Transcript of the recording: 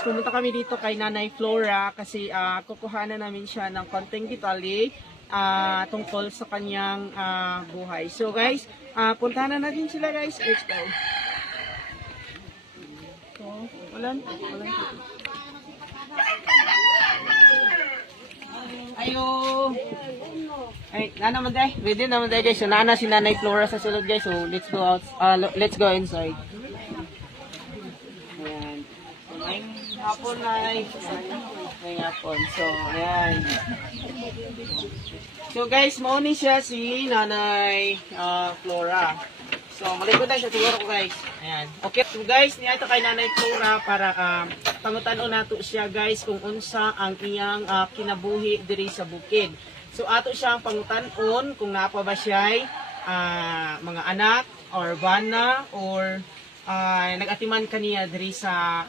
Pumunta kami dito kay Nanay Flora kasi kukuhanan namin siya ng konting detalye tungkol sa kanyang buhay. So guys, puntahan na natin sila guys. Let's go. So, walang. Ayo. Ay, naman day. Ready naman day guys. So, nana si Nanay Flora sa sulod guys. So, let's go out. Let's go inside. Ayan. So, ngayong hapon na ngayong hapon. So, ayan. So, guys, mauni siya si Nanay Flora. So, malikod na siya siguro guys. Ayan. Okay, so guys, niya ito kay Nanay Flora para pangutanon nato siya guys kung unsa ang iyang kinabuhi diri sa bukid. So, ato siyang pangutanon kung napa ba siya mga anak or bana or nagatiman kaniya diri sa